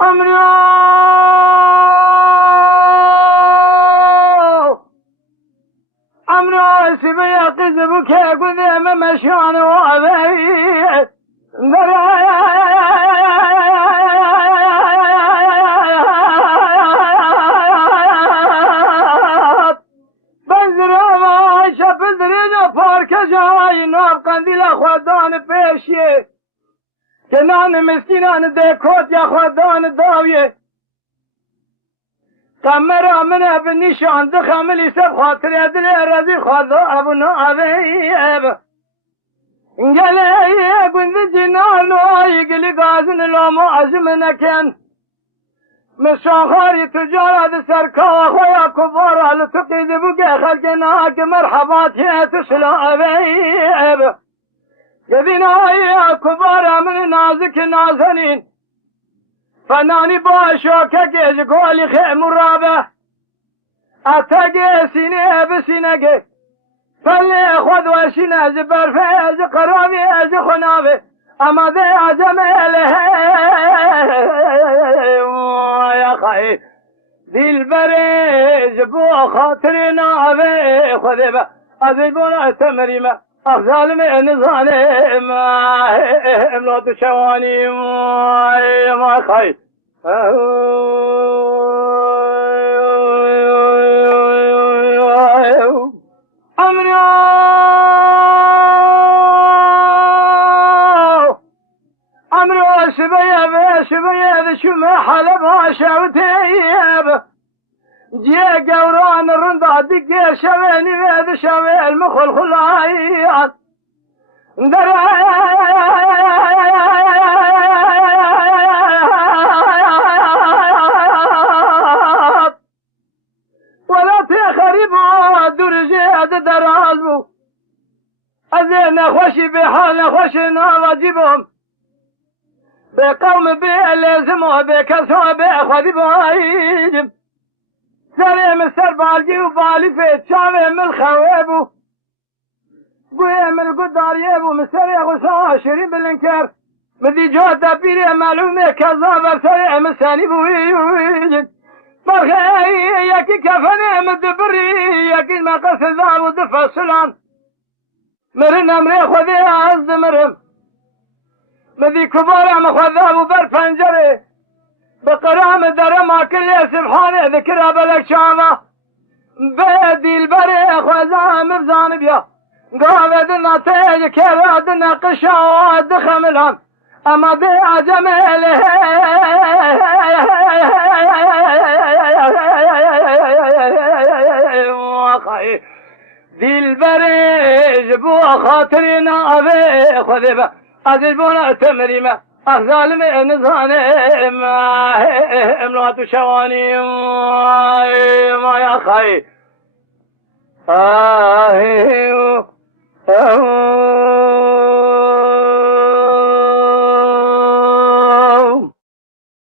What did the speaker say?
عمرو سبي قذبك قذم مشان وابي بنزر ما شفت درينا فارك جاي ناب قنديل خدان پیشی کنان مسکینان دکوت یا خدان داویه قمر من بنشان دخملی سب خاطر دل رزی خدا ابو عبیب قال قند جنان ويقل قازن لو معزم نكن مشاخر تجارة سركا خويا كبار لتقيد بقى خلقناك مرحبات يا تسلا أبيب يبينا يا كبار من نازك نازنين فناني باشوكك يقولي خيم الرابع أتاقي سيني بسينك فاللي خذ وشنا زبر فيز قرابي زخنابي أما ذي عجمله يا خي ذي البريز بو خاطرنا أبي خذي با أذيبونا تمريما أفضل من ظالم املوت شواني ما خي عمرو شبيه شو ما حلبها شوتيب جي قوران الرندا دقي شويني بيد شوي المخل خلايات ولا تخرب درجات درازبو أذين خوشي بحال خوشنا واجبهم بقوم بلازموا بكسوا بأخذ بايجب سري مستر بالجي وبالي فيت شامي من الخوابو قوي من القدار يبو مستري غصا شرين بالانكار مدي جوة دبيري معلومة كذاب سري مساني بويجب فرخي يكي كفني مدبري يكي ما قصد ذا ودفع السلام مرن امري خذي عز مرم مذي كبار مخذاب وبر فنجري بقرام درما كل سبحانه ذكرها بلك شامة بيدي البري خوزا مفزان بيا قاعدنا تيج كرادنا قشا دخم الهم اما دي عجمله ذي البري جبوا خاطرنا ابي خذبه أذيبونا تمريمة أفضل من ظالم املوات شواني ما يا خي